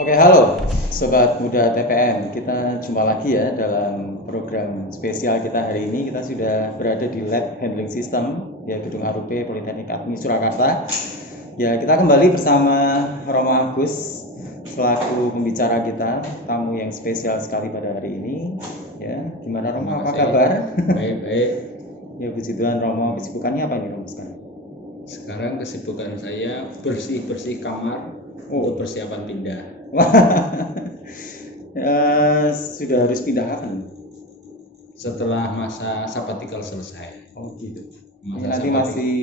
Oke, halo Sobat Muda TPM. Kita jumpa lagi ya dalam program spesial kita hari ini. Kita sudah berada di Lab Handling System ya Gedung HRUP Politeknik Admi Surakarta. Ya, kita kembali bersama Romo Agus selaku pembicara kita, tamu yang spesial sekali pada hari ini. Ya, gimana Romo? Apa kabar? Baik. Ya, puji Tuhan Romo. Kesibukannya apa ini Romo sekarang? Sekarang kesibukan saya bersih-bersih kamar untuk persiapan pindah. Sudah harus pindah kapan? Setelah masa sabbatical selesai. Oh gitu. Masa Nanti masih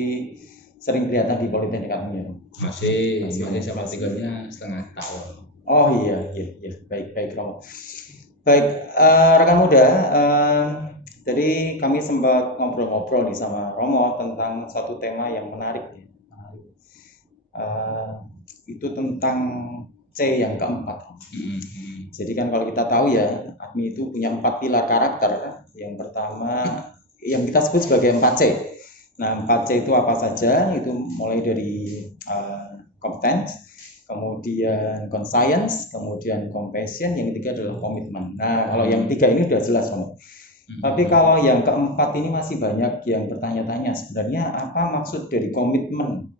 sering kelihatan di Politeknik Admi ya? Masih sabbaticalnya setengah tahun. Oh iya. Baik Romo. Baik, rekan muda, jadi kami sempat ngobrol-ngobrol nih sama Romo tentang satu tema yang menarik ya. Itu tentang C yang keempat. Jadi kan kalau kita tahu ya, Admi itu punya 4 pilar karakter. Yang pertama yang kita sebut sebagai 4C. Nah, 4C itu apa saja? Itu mulai dari competence, kemudian conscience, kemudian compassion, yang ketiga adalah komitmen. Nah, kalau yang tiga ini sudah jelas, Om. Tapi kalau yang keempat ini masih banyak yang bertanya-tanya, sebenarnya apa maksud dari komitmen?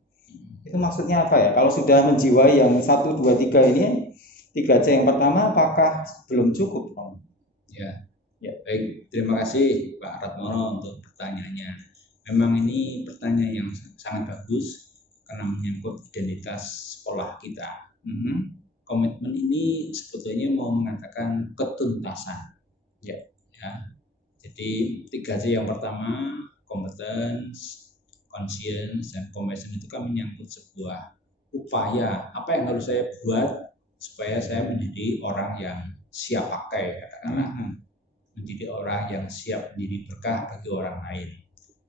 Itu maksudnya apa ya? Kalau sudah menjiwai yang 1, 2, 3 ini, 3C yang pertama apakah belum cukup, Om? Ya. Baik, terima kasih Pak Ratmono untuk pertanyaannya. Memang ini pertanyaan yang sangat bagus karena menyangkut identitas sekolah kita. Komitmen ini sebetulnya mau mengatakan ketuntasan. Ya. Jadi 3C yang pertama, competence, conscience, dan compassion itu kan menyangkut sebuah upaya apa yang harus saya buat supaya saya menjadi orang yang siap pakai, katakanlah menjadi orang yang siap menjadi berkah bagi orang lain.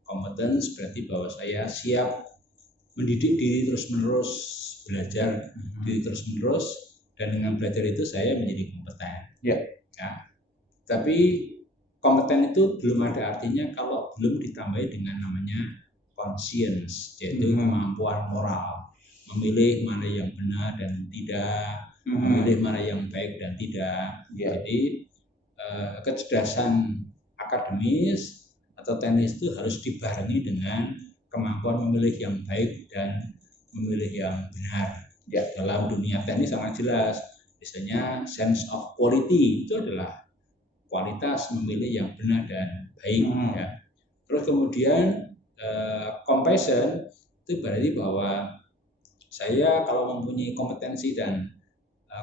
Competence berarti bahwa saya siap mendidik diri terus-menerus, belajar diri terus-menerus, dan dengan belajar itu saya menjadi kompeten. Ya. Tapi kompeten itu belum ada artinya kalau belum ditambahi dengan namanya conscience, yaitu kemampuan moral, memilih mana yang benar dan tidak, memilih mana yang baik dan tidak. Jadi kecerdasan akademis atau teknis itu harus dibarengi dengan kemampuan memilih yang baik dan memilih yang benar. Dalam dunia teknis sangat jelas, misalnya sense of quality itu adalah kualitas memilih yang benar dan baik. Terus kemudian compassion itu berarti bahwa saya kalau mempunyai kompetensi dan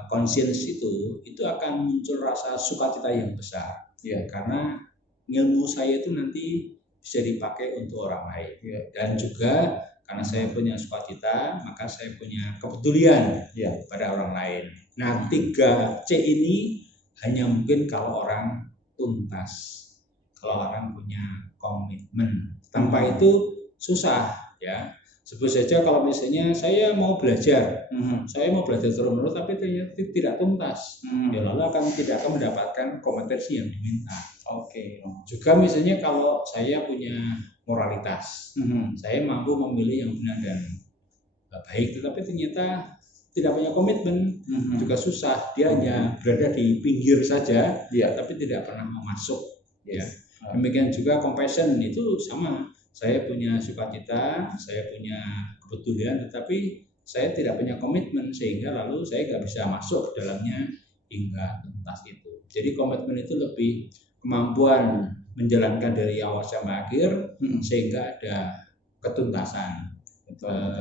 conscience itu akan muncul rasa sukacita yang besar. Karena ilmu saya itu nanti bisa dipakai untuk orang lain. Dan juga karena saya punya sukacita, maka saya punya kepedulian pada orang lain. Nah, 3C ini hanya mungkin kalau orang tuntas, kalau orang punya komitmen. Tanpa itu susah ya. Sebut saja kalau misalnya saya mau belajar, saya mau belajar terus-menerus tapi ternyata tidak tuntas, ya lalu tidak akan mendapatkan kompetensi yang diminta. Juga misalnya kalau saya punya moralitas, saya mampu memilih yang benar dan baik, tetapi ternyata tidak punya komitmen, juga susah. Dia hanya berada di pinggir saja, tapi tidak pernah mau masuk. Demikian juga compassion itu sama. Saya punya sukacita, saya punya kepedulian, tetapi saya tidak punya komitmen sehingga lalu saya nggak bisa masuk ke dalamnya hingga tuntas itu. Jadi komitmen itu lebih kemampuan menjalankan dari awal sampai akhir sehingga ada ketuntasan,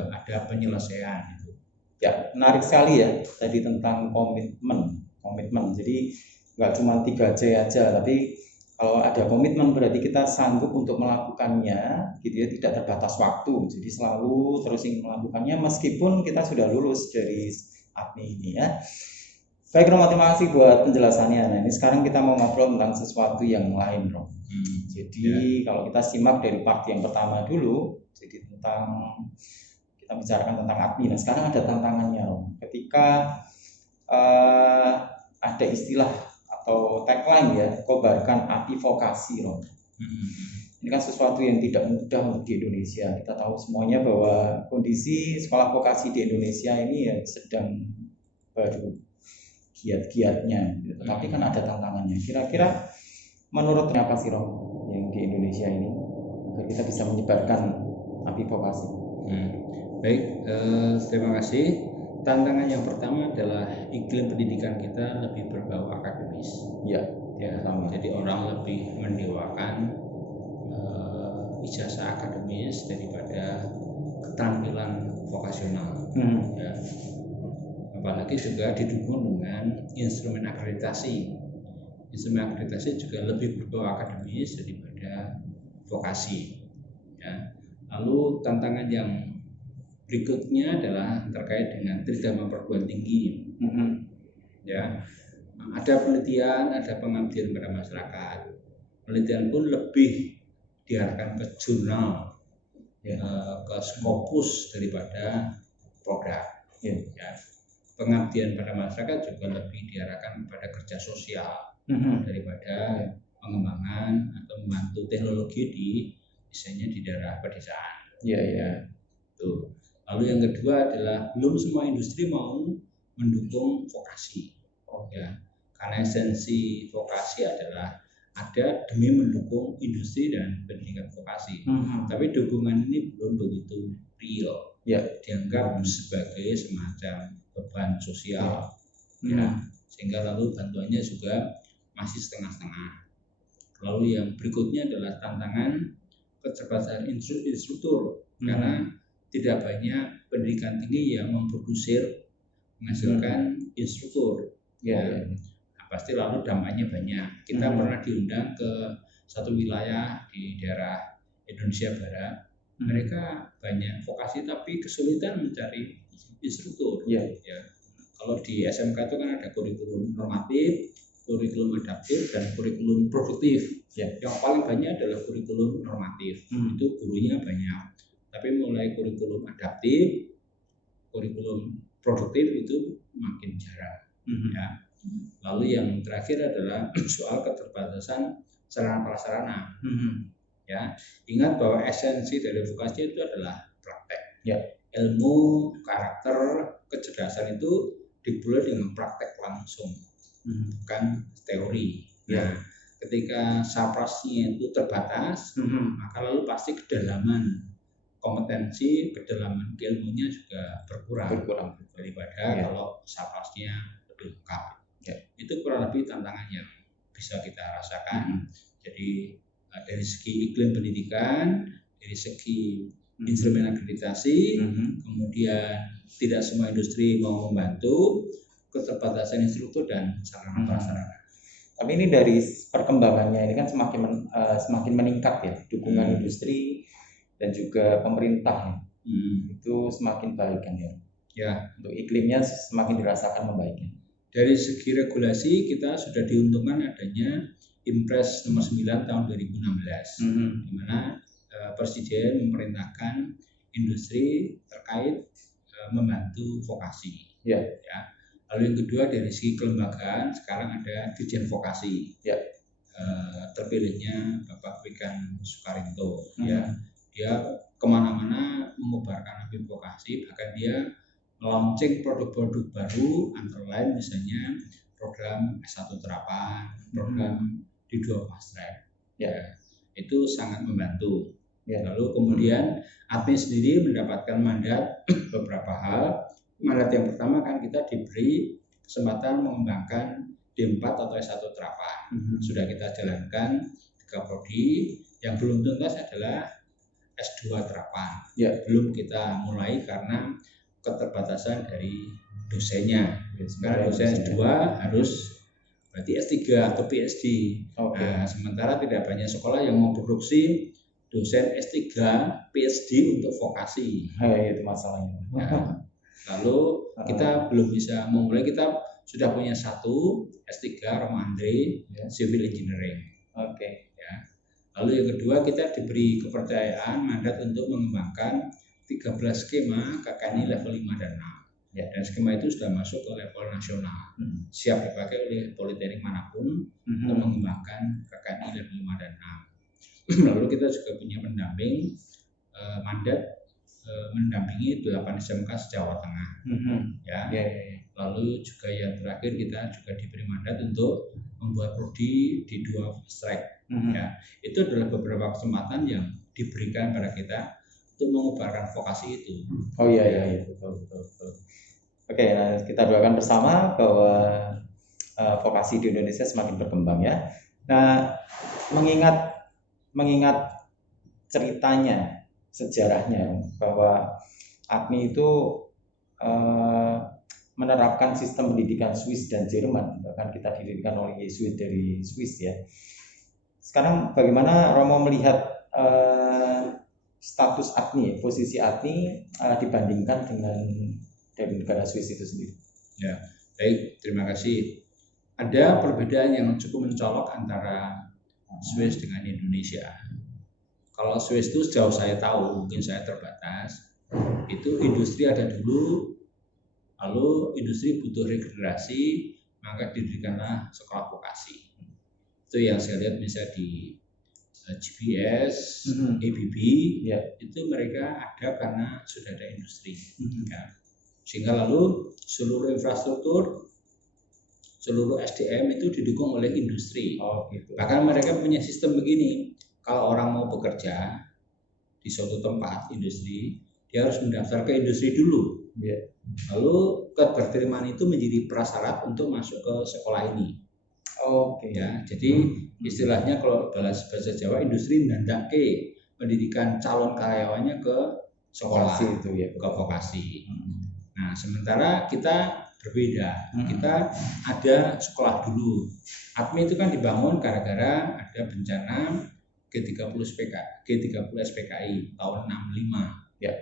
ada penyelesaian itu. Ya, menarik sekali ya tadi tentang komitmen. Jadi nggak cuma 3C aja, tapi kalau ada komitmen berarti kita sanggup untuk melakukannya, gitu ya, tidak terbatas waktu. Jadi selalu terus ingin melakukannya meskipun kita sudah lulus dari Admi ini ya. Baik Romo, terima kasih buat penjelasannya. Nah, ini sekarang kita mau ngobrol tentang sesuatu yang lain, Romo. Jadi kalau kita simak dari part yang pertama dulu, jadi tentang kita bicarakan tentang Admi. Nah, sekarang ada tantangannya, Romo. Ketika ada istilah atau tagline ya, kobarkan api vokasi, Romo. Ini kan sesuatu yang tidak mudah untuk di Indonesia. Kita tahu semuanya bahwa kondisi sekolah vokasi di Indonesia ini ya sedang baru giat-giatnya gitu. Tapi kan ada tantangannya. Kira-kira menurutnya apa sih Roh yang di Indonesia ini agar kita bisa menyebarkan api vokasi? Baik, terima kasih. Tantangan yang pertama adalah iklim pendidikan kita lebih berbau akademis. Ya, Jadi orang lebih mendewakan ijazah akademis daripada keterampilan vokasional. Ya. Apalagi juga didukung dengan instrumen akreditasi. Instrumen akreditasi juga lebih berbau akademis daripada vokasi. Ya. Lalu tantangan yang berikutnya adalah terkait dengan tridharma perguruan tinggi. Ya, ada penelitian, ada pengabdian pada masyarakat. Penelitian pun lebih diarahkan ke jurnal, ke Scopus daripada produk. Ya. Pengabdian pada masyarakat juga lebih diarahkan kepada kerja sosial daripada pengembangan atau membantu teknologi misalnya di daerah pedesaan. Tuh. Lalu yang kedua adalah belum semua industri mau mendukung vokasi. Ya. Karena esensi vokasi adalah ada demi mendukung industri dan pendidikan vokasi. Tapi dukungan ini belum begitu real. Dianggap sebagai semacam beban sosial. Ya. Sehingga lalu bantuannya juga masih setengah-setengah. Lalu yang berikutnya adalah tantangan kecerdasan instruktur. Karena tidak banyak pendidikan tinggi yang menghasilkan instruktur. Pasti lalu dampaknya banyak. Kita pernah diundang ke satu wilayah di daerah Indonesia Barat. Mereka banyak vokasi tapi kesulitan mencari instruktur. Kalau di SMK itu kan ada kurikulum normatif, kurikulum adaptif, dan kurikulum produktif. Yang paling banyak adalah kurikulum normatif. Itu gurunya banyak. Tapi mulai kurikulum adaptif, kurikulum produktif itu makin jarang. Ya. Lalu yang terakhir adalah soal keterbatasan sarana prasarana. Ya, ingat bahwa esensi dari vokasi itu adalah praktek. Ilmu, karakter, kecerdasan itu dimulai dengan praktek langsung, bukan teori. Nah, ketika saprasnya itu terbatas, maka lalu pasti kedalaman kompetensi, kedalaman ilmunya juga berkurang daripada kalau saprasnya lebih lengkap. Itu kurang lebih tantangan yang bisa kita rasakan. Jadi dari segi iklim pendidikan, dari segi instrumen akreditasi, kemudian tidak semua industri mau membantu, keterbatasan instruktur dan sarana prasarana. Tapi ini dari perkembangannya ini kan semakin meningkat ya, dukungan industri dan juga pemerintah itu semakin baik kan ya. Untuk iklimnya semakin dirasakan membaiknya. Dari segi regulasi kita sudah diuntungkan adanya Impres nomor 9 tahun 2016, di mana Presiden memerintahkan industri terkait membantu vokasi. Ya. Lalu yang kedua dari segi kelembagaan sekarang ada Dirjen Vokasi. Terpilihnya Bapak Wikan Sukarinto. Dia kemana-mana mengubarkan api vokasi, bahkan dia launching produk-produk baru antara lain misalnya program S1 terapan, program D2 fast track. Itu sangat membantu. Lalu kemudian admin sendiri mendapatkan mandat beberapa hal. Mandat yang pertama kan kita diberi kesempatan mengembangkan D4 atau S1 terapan. Sudah kita jalankan 3 prodi. Yang belum tuntas adalah S2 terapan. Belum kita mulai karena keterbatasan dari dosennya. Karena dosen S2 harus berarti S3 atau PhD. Nah, sementara tidak banyak sekolah yang memproduksi dosen S3 PhD untuk vokasi. Itu masalahnya. Lalu kita belum bisa memulai. Kita sudah punya satu S3 Romandre Civil Engineering. Lalu yang kedua kita diberi kepercayaan mandat untuk mengembangkan 13 skema KKNI level 5 dan 6. Dan skema itu sudah masuk ke level nasional. Siap dipakai oleh politeknik manapun untuk mengembangkan KKNI level 5 dan 6. Lalu kita juga punya pendamping mandat mendampingi 8 SMK se-Jawa Tengah. Lalu juga yang terakhir kita juga diberi mandat untuk membuat prodi di 2 fast track. Ya, itu adalah beberapa kesempatan yang diberikan pada kita untuk mengubarkan vokasi itu. Oh iya, betul. Oke, nah kita doakan bersama bahwa vokasi di Indonesia semakin berkembang ya. Nah, mengingat ceritanya, sejarahnya bahwa AKMI itu menerapkan sistem pendidikan Swiss dan Jerman, bahkan kita didirikan oleh Yesuit dari Swiss ya. Sekarang bagaimana Romo melihat status AKMI, posisi AKMI dibandingkan dengan dari negara Swiss itu sendiri? Ya, baik, terima kasih. Ada perbedaan yang cukup mencolok antara Swiss dengan Indonesia. Kalau Swiss itu sejauh saya tahu, mungkin saya terbatas, itu industri ada dulu, lalu industri butuh regenerasi, maka didirikanlah sekolah vokasi. Itu yang saya lihat misalnya di GPS, ABB, itu mereka ada karena sudah ada industri. Ya. Sehingga lalu seluruh infrastruktur, seluruh SDM itu didukung oleh industri. Gitu. Bahkan mereka punya sistem begini, kalau orang mau bekerja di suatu tempat industri, dia harus mendaftar ke industri dulu. Lalu keterterimaan itu menjadi prasyarat untuk masuk ke sekolah ini. Ya, jadi istilahnya kalau bahasa Jawa, industri nandake pendidikan calon karyawannya ke sekolah itu ya, ke vokasi. Nah, sementara kita berbeda. Kita ada sekolah dulu. AKMI itu kan dibangun gara-gara ada bencana G30 SPKI tahun 65. Ya.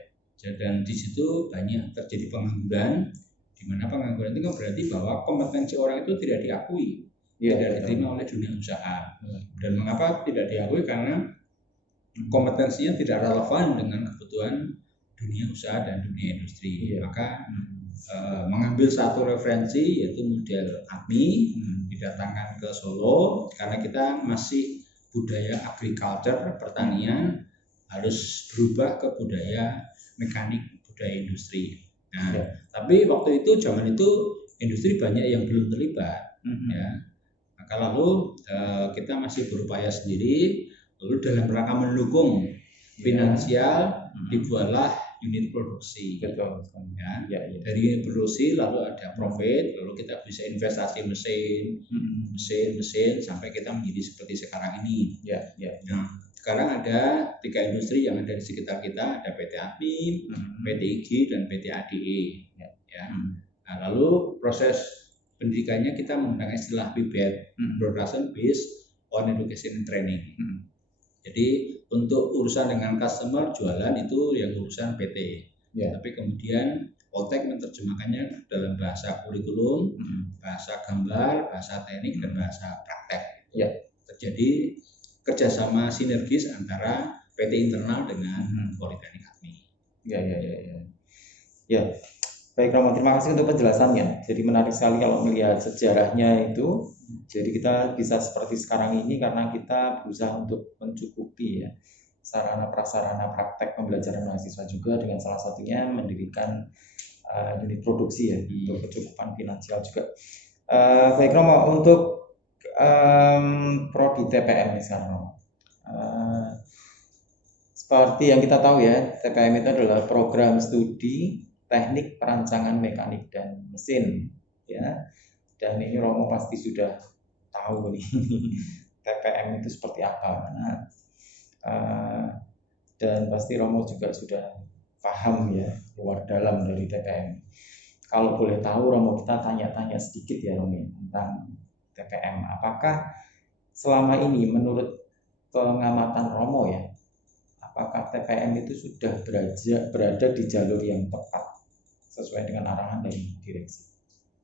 Dan di situ banyak terjadi pengangguran, di mana pengangguran itu kan berarti bahwa kompetensi orang itu tidak diakui, tidak diterima oleh dunia usaha. Dan mengapa tidak diakui? Karena kompetensinya tidak relevan dengan kebutuhan dunia usaha dan dunia industri. Maka mengambil satu referensi yaitu model AKMI, didatangkan ke Solo karena kita masih budaya agriculture, pertanian, harus berubah ke budaya mekanik, budaya industri. Nah, tapi waktu itu zaman itu industri banyak yang belum terlibat. Ya. Maka lalu kita masih berupaya sendiri, lalu dalam rangka mendukung finansial dibuatlah unit produksi. Betul. Ya. Dari unit produksi lalu ada profit, lalu kita bisa investasi mesin sampai kita menjadi seperti sekarang ini. Nah, sekarang ada 3 industri yang ada di sekitar kita, ada PT AKMI, PT IG, dan PT ADE. Ya. Nah, lalu proses pendidikannya kita menggunakan istilah PBET, Production Based on Education and Training. Jadi untuk urusan dengan customer jualan itu yang urusan PT. Tapi kemudian Poltek menerjemahkannya dalam bahasa kurikulum, bahasa gambar, bahasa teknik, dan bahasa praktek. Terjadi kerjasama sinergis antara PT internal dengan Politeknik AKMI. Ya. Baik Romo, terima kasih untuk penjelasannya. Jadi menarik sekali kalau melihat sejarahnya itu. Jadi kita bisa seperti sekarang ini karena kita berusaha untuk mencukupi ya sarana prasarana praktek pembelajaran mahasiswa juga, dengan salah satunya mendirikan unit produksi ya untuk kecukupan finansial juga. Baik Romo, untuk prodi TPM misalnya, seperti yang kita tahu ya, TPM itu adalah program studi teknik perancangan mekanik dan mesin ya. Dan ini Romo pasti sudah tahu nih TPM itu seperti apa. Dan pasti Romo juga sudah paham ya luar dalam dari TPM. Kalau boleh tahu Romo, kita tanya-tanya sedikit ya Romo tentang TPM. Apakah selama ini menurut pengamatan Romo ya, apakah TPM itu sudah berada di jalur yang tepat sesuai dengan arahan dari direksi?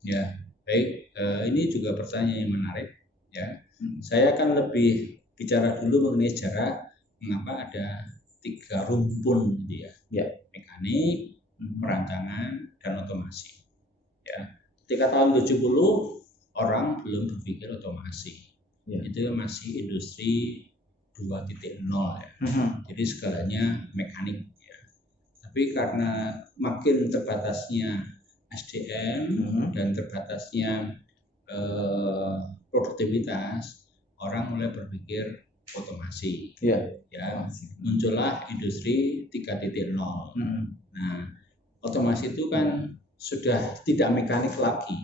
Ya, baik. Ini juga pertanyaan yang menarik. Ya, saya akan lebih bicara dulu mengenai sejarah mengapa ada 3 rumpun, gitu ya. Mekanik, perancangan, dan otomasi. Ya, ketika tahun 70 orang belum berpikir otomasi. Itu masih industri 2.0 ya. Jadi segalanya mekanik ya. Tapi karena makin terbatasnya SDM dan terbatasnya produktivitas, orang mulai berpikir otomasi. Ya, muncullah industri 3.0. Nah, otomasi itu kan sudah tidak mekanik lagi,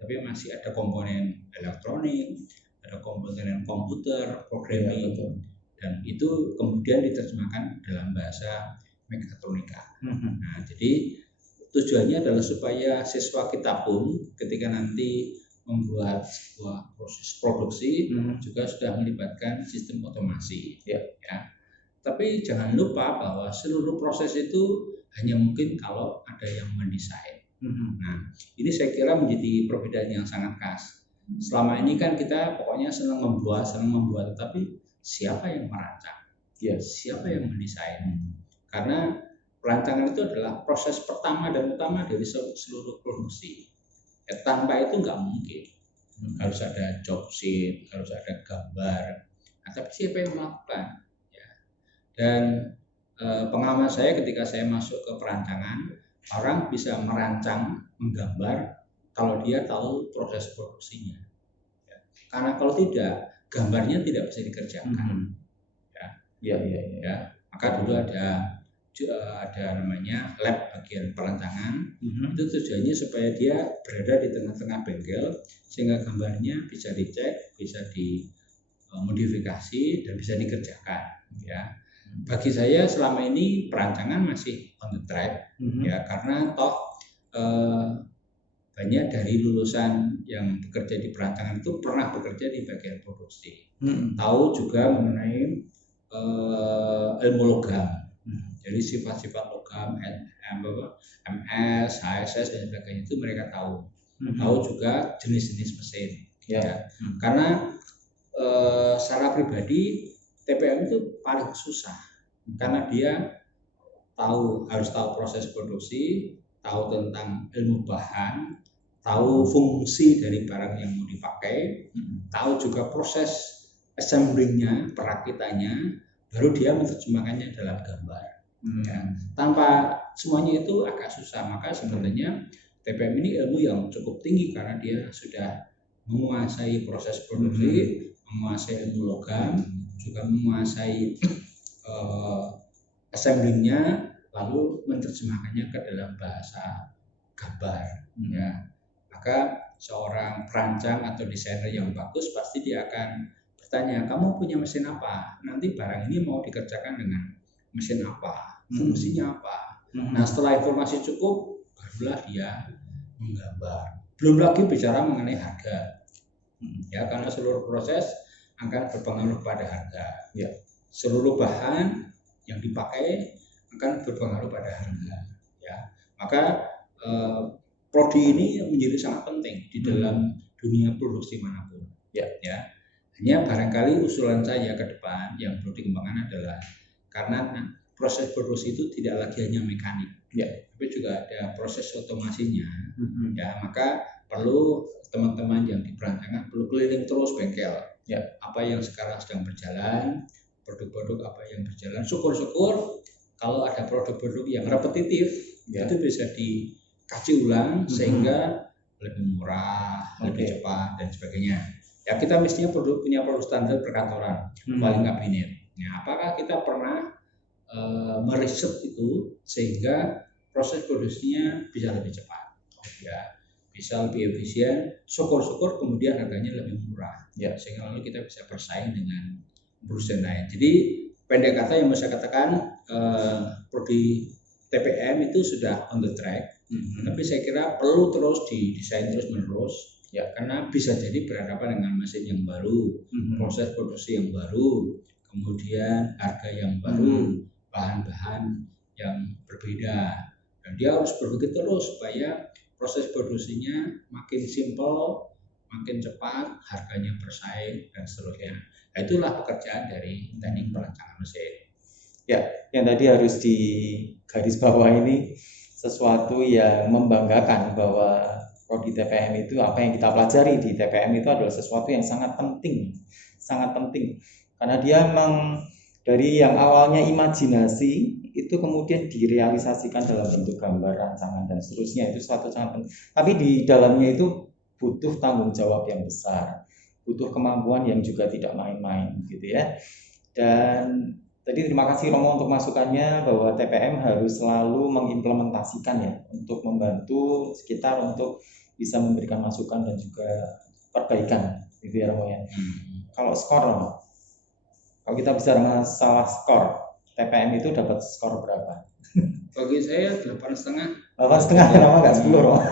tapi masih ada komponen elektronik, ada komponen komputer, programming, dan itu kemudian diterjemahkan dalam bahasa mekatronika. Nah, jadi tujuannya adalah supaya siswa kita pun ketika nanti membuat sebuah proses produksi juga sudah melibatkan sistem otomasi. Ya. Tapi jangan lupa bahwa seluruh proses itu hanya mungkin kalau ada yang mendesain. Nah, ini saya kira menjadi perbedaan yang sangat khas. Selama ini kan kita pokoknya senang membuat, tapi siapa yang merancang? Siapa yang mendesain? Karena perancangan itu adalah proses pertama dan utama dari seluruh produksi. Tanpa itu nggak mungkin. Harus ada job sheet, harus ada gambar. Tapi siapa yang melakukan? Dan pengalaman saya ketika saya masuk ke perancangan, orang bisa merancang, menggambar kalau dia tahu proses produksinya. Karena kalau tidak, gambarnya tidak bisa dikerjakan. Maka dulu ada namanya lab bagian perancangan. Itu tujuannya supaya dia berada di tengah-tengah bengkel sehingga gambarnya bisa dicek, bisa dimodifikasi dan bisa dikerjakan. Bagi saya selama ini perancangan masih on the track, karena toh banyak dari lulusan yang bekerja di perancangan itu pernah bekerja di bagian produksi, tahu juga mengenai ilmu logam. Jadi sifat-sifat logam, MS, HSS dan sebagainya itu mereka tahu. Tahu juga jenis-jenis mesin. Karena secara pribadi TPM itu paling susah karena dia harus tahu proses produksi, tahu tentang ilmu bahan, tahu fungsi dari barang yang mau dipakai, tahu juga proses assemblingnya, perakitannya, baru dia menerjemahkannya dalam gambar. Tanpa semuanya itu agak susah. Maka sebenarnya TPM ini ilmu yang cukup tinggi karena dia sudah menguasai proses produksi, menguasai ilmu logam, juga menguasai assemblingnya, lalu menerjemahkannya ke dalam bahasa gambar. Maka seorang perancang atau desainer yang bagus pasti dia akan bertanya, kamu punya mesin apa? Nanti barang ini mau dikerjakan dengan mesin apa? Fungsinya apa? Nah, setelah informasi cukup, barulah dia menggambar. Belum lagi bicara mengenai harga. Karena seluruh proses akan berpengaruh pada harga. Seluruh bahan yang dipakai akan berpengaruh pada harga. Maka prodi ini menjadi sangat penting di dalam dunia produksi manapun. Hanya barangkali usulan saya ke depan yang perlu dikembangkan adalah karena proses produksi itu tidak lagi hanya mekanik, tapi juga ada proses otomasinya. Maka perlu teman-teman yang di perancangan perlu keliling terus bengkel. Apa yang sekarang sedang berjalan, produk-produk apa yang berjalan. Syukur-syukur kalau ada produk-produk yang repetitif, itu bisa dikaji ulang sehingga lebih murah, lebih cepat dan sebagainya. Kita mestinya punya produk standar perkantoran, paling kabinet. Apakah kita pernah meriset itu sehingga proses produksinya bisa lebih cepat, bisa lebih efisien, syukur-syukur kemudian harganya lebih murah, sehingga lalu kita bisa bersaing dengan perusahaan lain. Jadi pendek kata yang mau saya katakan, prodi TPM itu sudah on the track, tapi saya kira perlu terus didesain terus menerus. Karena bisa jadi berhadapan dengan mesin yang baru, proses produksi yang baru, kemudian harga yang baru, bahan-bahan yang berbeda, dan dia harus berpikir terus supaya proses produksinya makin simpel, makin cepat, harganya bersaing dan seterusnya. Itulah pekerjaan dari teknik perancangan mesin. Yang tadi harus di garis bawah ini sesuatu yang membanggakan bahwa prodi TPM itu, apa yang kita pelajari di TPM itu adalah sesuatu yang sangat penting karena dia memang dari yang awalnya imajinasi itu kemudian direalisasikan dalam bentuk gambar, rancangan dan seterusnya, itu suatu sangat penting. Tapi di dalamnya itu butuh tanggung jawab yang besar, butuh kemampuan yang juga tidak main-main gitu ya. Dan tadi terima kasih Romo untuk masukannya bahwa TPM harus selalu mengimplementasikan ya, untuk membantu sekitar untuk bisa memberikan masukan dan juga perbaikan gitu ya Romo ya. Kalau skor Romo, kalau kita bicara masalah skor, TPM itu dapat skor berapa? Bagi saya 8,5. 8,5 kenapa nggak 10 Romo?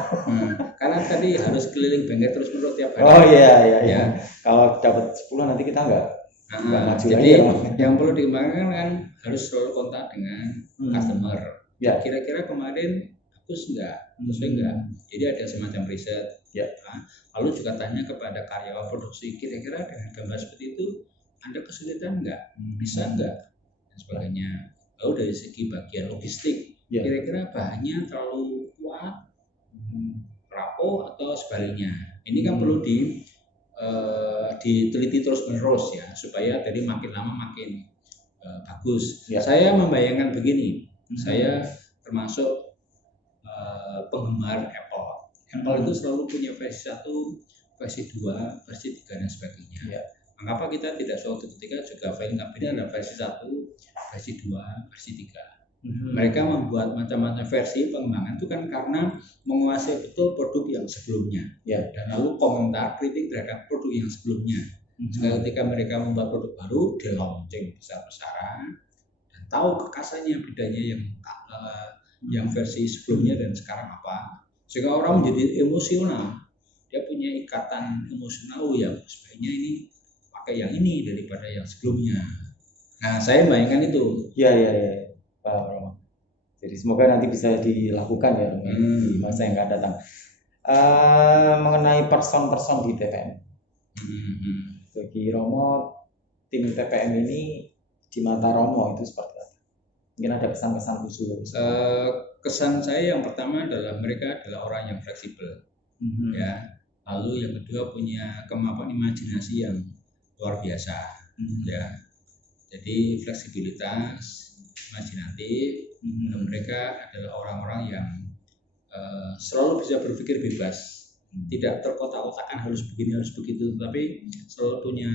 Karena tadi harus keliling bengkel terus menerus tiap hari. Oh iya. Kalau dapat 10 nanti kita nggak maju jadi lagi, yang perlu dikembangkan kan harus selalu kontak dengan customer. Ya. Kira-kira kemarin bagus nggak, sesuai nggak? Jadi ada semacam riset. Ya. Lalu juga tanya kepada karyawan produksi, kira-kira dengan gambar seperti itu ada kesulitan nggak, bisa nggak, dan sebagainya. Lalu dari segi bagian logistik, Ya. kira-kira bahannya terlalu kuat, rapuh atau sebaliknya. Ini kan perlu diteliti terus menerus ya, supaya dari makin lama makin bagus. Ya. Saya membayangkan begini, saya termasuk penggemar Apple. Apple itu selalu punya versi 1, versi 2, versi 3 dan sebagainya. Ya. Mengapa kita tidak suatu ketika juga file kabinnya ada versi 1, versi 2, versi 3. Mereka membuat macam-macam versi pengembangan itu kan karena menguasai betul produk yang sebelumnya, dan lalu komentar kritik terhadap produk yang sebelumnya. Sehingga ketika mereka membuat produk baru, dia launching besar-besaran dan tahu kekasannya, bedanya yang versi sebelumnya dan sekarang apa, sehingga orang menjadi emosional. Dia punya ikatan emosional, ya sebaiknya ini pakai yang ini daripada yang sebelumnya. Nah, saya bayangkan itu. Ya. Pak Romo. Jadi semoga nanti bisa dilakukan ya di masa yang akan datang. Mengenai person di TPM, bagi Romo, tim TPM ini di mata Romo itu seperti apa? Mungkin ada kesan-kesan khusus. Kesan saya yang pertama adalah mereka adalah orang yang fleksibel, ya. Lalu yang kedua punya kemampuan imajinasi yang luar biasa, ya. Jadi fleksibilitas, imajinatif, dan mereka adalah orang-orang yang selalu bisa berpikir bebas, tidak terkotak-kotakan harus begini harus begitu, tapi selalu punya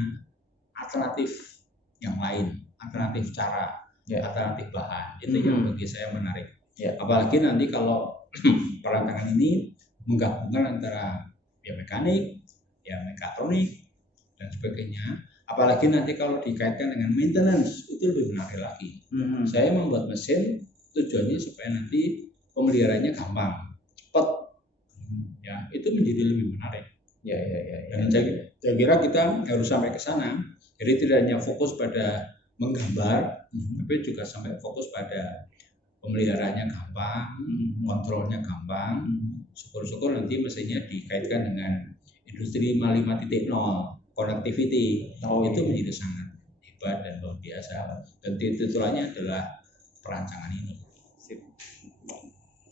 alternatif yang lain, alternatif cara, alternatif bahan. Itu yang bagi saya menarik. Apalagi nanti kalau perancangan ini menggabungkan antara ya mekanik, ya mekatronik dan sebagainya. Apalagi nanti kalau dikaitkan dengan maintenance, itu lebih menarik lagi. Saya membuat mesin tujuannya supaya nanti pemeliharaannya gampang, cepat, ya itu menjadi lebih menarik. Ya. Dan saya kira kita harus sampai ke sana. Jadi tidak hanya fokus pada menggambar, tapi juga sampai fokus pada pemeliharaannya gampang, kontrolnya gampang. Syukur-syukur nanti mesinnya dikaitkan dengan industri 5.0. Connectivity itu menjadi sangat hebat dan luar biasa, dan titulannya adalah perancangan ini.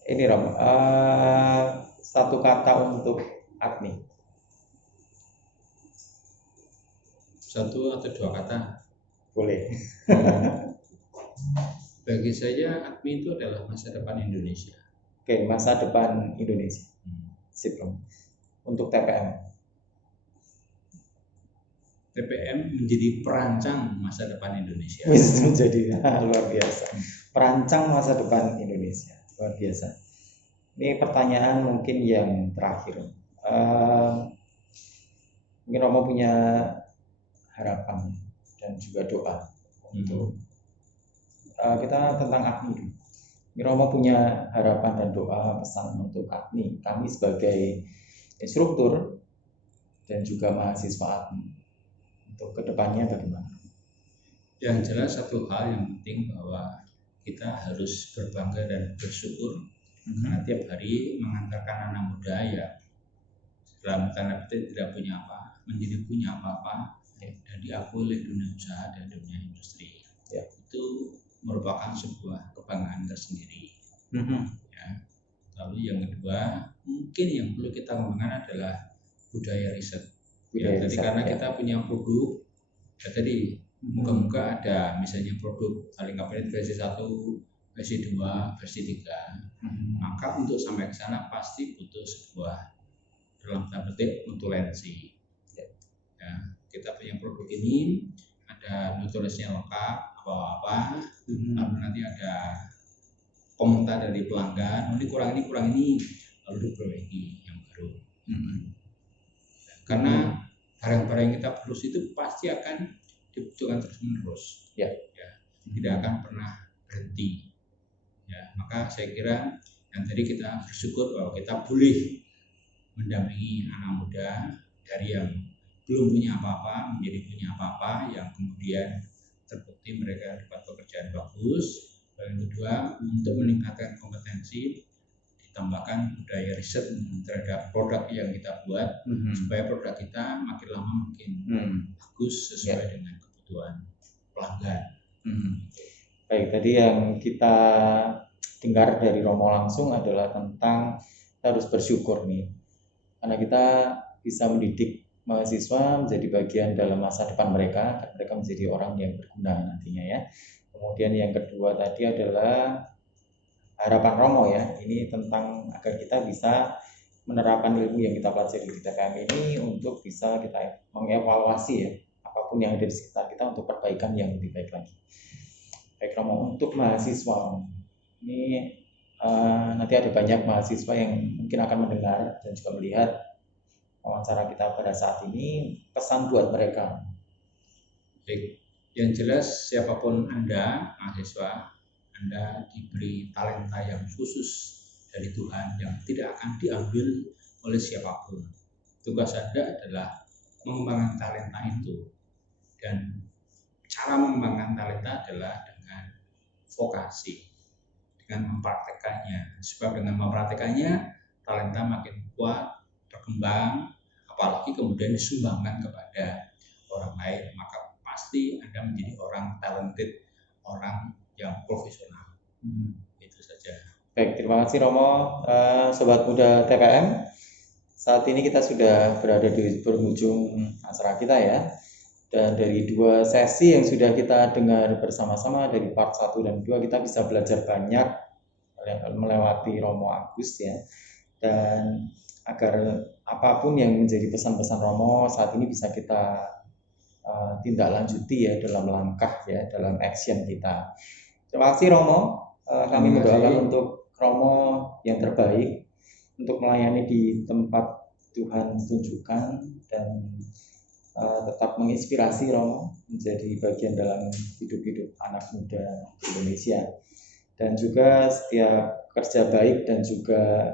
Ini Rom, satu kata untuk ADMI. 1 atau 2 kata? Boleh. Bagi saya ADMI itu adalah masa depan Indonesia. Oke, masa depan Indonesia. Sip Rom. Untuk TPM. TPM menjadi perancang masa depan Indonesia. Menjadi luar biasa. Perancang masa depan Indonesia, luar biasa. Ini pertanyaan mungkin yang terakhir. Mungkin Romo punya harapan dan juga doa untuk kita tentang ADMI. Mungkin Romo punya harapan dan doa, pesan untuk ADMI, kami sebagai instruktur dan juga mahasiswa ADMI. Untuk kedepannya bagaimana? Yang jelas satu hal yang penting bahwa kita harus berbangga dan bersyukur karena tiap hari mengantarkan anak muda yang dalam tanda petik tidak punya apa, menjadi punya apa-apa, dan diakui oleh dunia usaha dan dunia industri. Itu merupakan sebuah kebanggaan tersendiri. Ya. Lalu yang kedua, mungkin yang perlu kita kembangkan adalah budaya riset. Ya, jadi karena kita punya produk, ya tadi moga-moga ada misalnya produk saling kabinet versi 1, versi 2, versi 3. Maka untuk sampai ke sana pasti butuh sebuah dalam tanda petik mutulensi. Ya, kita punya produk ini ada nutulisnya lengkap apa-apa, lalu nanti ada komentar dari pelanggan, ini kurang ini, lalu diperbaiki yang baru. Karena barang-barang yang kita produksi itu pasti akan dibutuhkan terus-menerus, ya, tidak akan pernah berhenti. Ya, maka saya kira yang tadi kita bersyukur bahwa kita boleh mendampingi anak muda dari yang belum punya apa-apa menjadi punya apa-apa, yang kemudian terbukti mereka dapat pekerjaan bagus. Dan yang kedua, untuk meningkatkan kompetensi ditambahkan budaya riset terhadap produk yang kita buat, supaya produk kita makin lama makin bagus sesuai dengan kebutuhan pelanggan. Baik, tadi yang kita dengar dari Romo langsung adalah tentang kita harus bersyukur nih, karena kita bisa mendidik mahasiswa menjadi bagian dalam masa depan mereka, dan mereka menjadi orang yang berguna nantinya ya. Kemudian yang kedua tadi adalah harapan Romo ya, ini tentang agar kita bisa menerapkan ilmu yang kita pelajari di TPM ini untuk bisa kita mengevaluasi ya apapun yang ada di sekitar kita untuk perbaikan yang lebih baik lagi. Baik Romo, untuk mahasiswa ini nanti ada banyak mahasiswa yang mungkin akan mendengar dan juga melihat wawancara kita pada saat ini, pesan buat mereka. Baik, yang jelas siapapun Anda mahasiswa, Anda diberi talenta yang khusus dari Tuhan yang tidak akan diambil oleh siapapun. Tugas Anda adalah mengembangkan talenta itu, dan cara mengembangkan talenta adalah dengan vokasi, dengan mempraktekannya. Sebab dengan mempraktekannya, talenta makin kuat, berkembang, apalagi kemudian disumbangkan kepada orang lain, maka pasti Anda menjadi orang talented, orang yang profesional. Itu saja. Baik, terima kasih Romo. Sobat Muda TPM, saat ini kita sudah berada di penghujung acara kita ya. Dan dari 2 sesi yang sudah kita dengar bersama-sama dari part 1 dan 2, kita bisa belajar banyak melewati Romo Agus ya. Dan agar apapun yang menjadi pesan-pesan Romo saat ini bisa kita tindak lanjuti ya dalam langkah ya, dalam action kita. Terima kasih Romo. Kami mendoakan untuk Romo yang terbaik untuk melayani di tempat Tuhan tunjukkan, dan tetap menginspirasi Romo menjadi bagian dalam hidup-hidup anak muda di Indonesia. Dan juga setiap kerja baik dan juga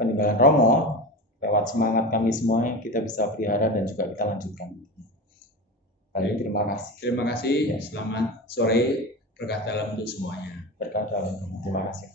peninggalan Romo lewat semangat kami semua yang kita bisa pelihara dan juga kita lanjutkan. Baik, terima kasih. Terima kasih. Ya. Selamat sore, berkah dalam untuk semuanya. Berkah dalam, terima kasih.